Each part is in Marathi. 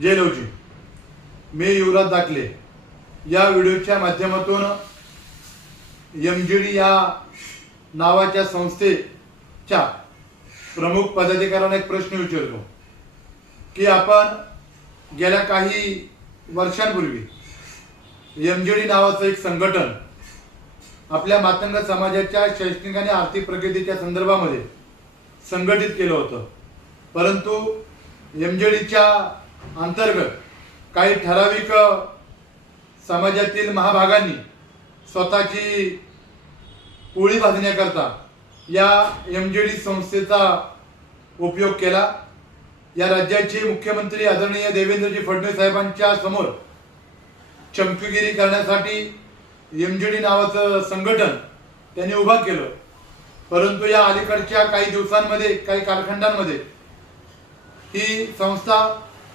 जय लवजी. मी युवराज दाखले या व्हिडिओच्या माध्यमातून MGD या नावाच्या संस्थेच्या प्रमुख पदाधिकाऱ्यांना एक प्रश्न विचारतो की आपण गेल्या काही वर्षांपूर्वी MGD नावाचं एक संघटन आपल्या मातंग समाजाच्या शैक्षणिक आणि आर्थिक प्रगतीच्या संदर्भामध्ये संघटित केलं होतं. परंतु MGDच्या अंतर्गत काही ठराविक समाजातील महाभागांनी स्वतःची पोळी भाजण्याकरता या MGD संस्थेचा उपयोग केला. या राज्याचे मुख्यमंत्री आदरणीय देवेंद्रजी फडणवीस साहेबांच्या समोर चमकीगिरी करण्यासाठी MGD नावाचं संघटन त्यांनी उभा केलं. परंतु या अलीकडच्या काही दिवसांमध्ये काही कालखंडांमध्ये ही संस्था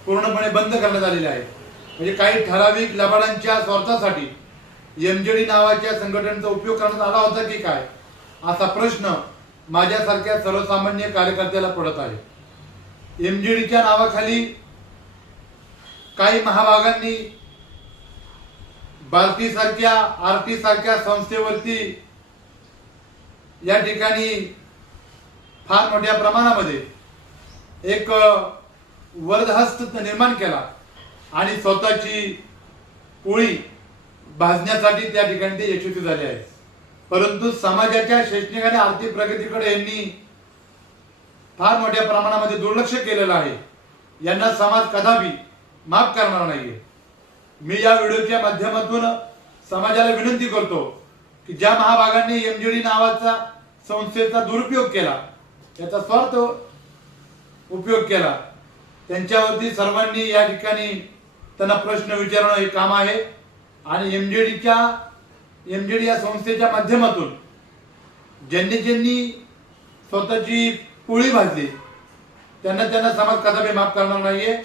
पूर्णपणे बंद करण्यात आलेली आहे. म्हणजे काही ठराविक लबाडांच्या स्वार्थासाठी MGD नावाच्या संघटनेचा उपयोग करण्यात आला होता की काय, असा प्रश्न माझ्यासारख्या सर्वसामान्य कार्यकर्त्याला पडत आहे. MGDच्या नावाखाली काही महाभागांनी भारती सारख्या आरटी सारख्या संस्थेवरती या ठिकाणी फार मोठ्या प्रमाणामध्ये एक वरदहस्त निर्माण केला आणि स्वतःची पोळी भाजण्यासाठी त्या ठिकाणी ते यशस्वी झाले आहेत. परंतु समाजाच्या शैक्षणिक आणि आर्थिक प्रगतीकडे यांनी फार मोठ्या प्रमाणामध्ये दुर्लक्ष केलेलं आहे. यांना समाज कदापि माफ करणार नाहीये. मी या व्हिडिओच्या माध्यमातून समाजाला विनंती करतो की ज्या महाभागांनी MGD नावाचा संस्थेचा दुरुपयोग केला, त्याचा स्वार्थ उपयोग केला, त्यांच्यावरती सर्वांनी या ठिकाणी त्यांना प्रश्न विचारणं हे काम आहे. आणि MGD या संस्थेच्या माध्यमातून ज्यांनी स्वतःची पोळी भाजली त्यांना समाज कदापि माफ करणार नाहीये.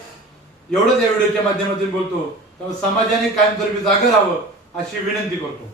एवढंच या व्हिडिओच्या माध्यमातून बोलतो. त्यामुळे समाजाने कायमस्वरूपी जागे राहावं अशी विनंती करतो.